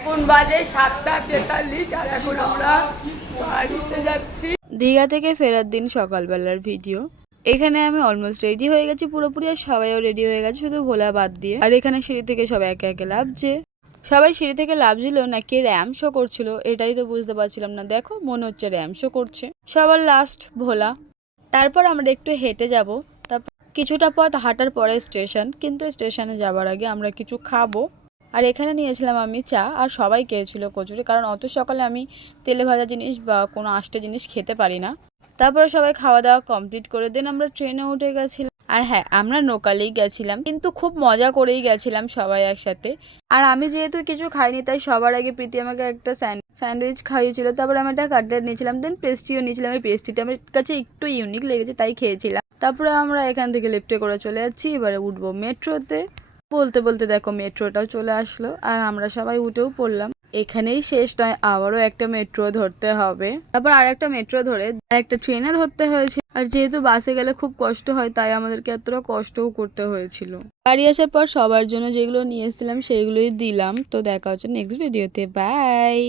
এখন বাজে 7:43 আর এখন আমরা বাড়িতে যাচ্ছি। দীঘা থেকে ফেরার দিন সকালবেলার ভিডিও। এখানে আমি অলমোস্ট রেডি হয়ে গেছি পুরোপুরি, আর সবাইও রেডি হয়ে গেছে শুধু ভোলা বাদ দিয়ে। আর এখানে সিঁড়ি থেকে সবাই একে একে লাফছে। সবাই সিঁড়ি থেকে লাফছিল নাকি র্যাম শো করছিল এটাই তো বুঝতে পারছিলাম না। দেখো মনে হচ্ছে র্যাম শো করছে। সবার লাস্ট ভোলা। তারপর আমরা একটু হেঁটে যাব। তারপর কিছুটা পথ হাঁটার পরে স্টেশন, কিন্তু স্টেশনে যাওয়ার আগে আমরা কিছু খাবো। আর এখানে নিয়েছিলাম আমি চা, আর সবাই খেয়েছিল কচুরি, কারণ অত সকালে আমি তেলে ভাজা জিনিস বা কোনো আষ্টে জিনিস খেতে পারি না। তারপরে সবাই খাওয়া দাওয়া কমপ্লিট করে দিন আমরা ট্রেনে উঠে গেছিলাম। আর হ্যাঁ, আমরা লোকালেই গেছিলাম, কিন্তু খুব মজা করেই গেছিলাম সবাই একসাথে। আর আমি যেহেতু কিছু খাইনি তাই সবার আগে প্রীতি আমাকে একটা স্যান্ডউইচ খাইয়েছিল। তারপর আমি একটা কাটলেট নিয়েছিলাম, দেন পেস্ট্রিও নিয়েছিলাম। এই পেস্ট্রিটা আমার কাছে একটু ইউনিক লেগেছে তাই খেয়েছিলাম। তারপরে আমরা এখান থেকে লিফটে করে চলে যাচ্ছি, এবারে উঠবো মেট্রোতে। বলতে বলতে দেখো মেট্রোটাও চলে আসলো, আর আমরা সবাই উঠেও পড়লাম। এখানেই শেষ নয়, আবারও একটা মেট্রো ধরতে হবে। তারপর আর একটা মেট্রো ধরে একটা ট্রেনে ধরতে হয়েছে। আর যেহেতু বাসে গেলে খুব কষ্ট হয় তাই আমাদেরকে এতটা কষ্টও করতে হয়েছিল। বাড়ি আসার পর সবার জন্য যেগুলো নিয়ে এসেছিলাম সেগুলোই দিলাম। তো দেখা হচ্ছে নেক্সট ভিডিওতে, বাই।